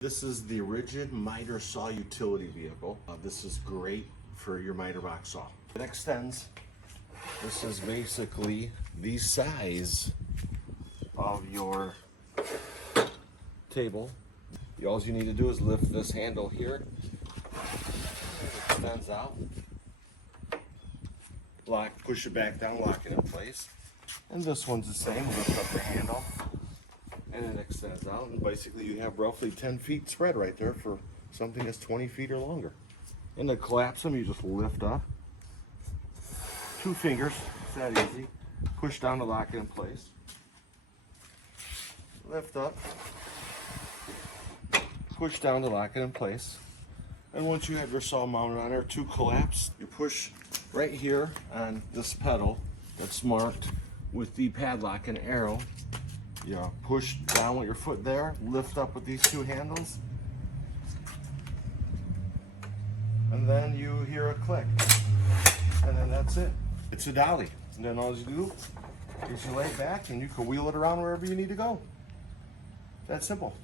This is the Ridgid miter saw utility vehicle. This is great for your miter box saw. It extends. This is basically the size of your table. All you need to do is lift this handle here. It extends out. Lock, push it back down, lock it in place. And this one's the same. Lift up the handle. And it extends out, and basically you have roughly 10 feet spread right there for something that's 20 feet or longer. And to collapse them, you just lift up. 2 fingers, it's that easy. Push down to lock it in place. Lift up. Push down to lock it in place. And once you have your saw mounted on there, to collapse, you push right here on this pedal that's marked with the padlock and arrow. You push down with your foot there, lift up with these 2 handles, and then you hear a click, and then that's it. It's a dolly. And then all you do is you lay it back and you can wheel it around wherever you need to go. That's simple.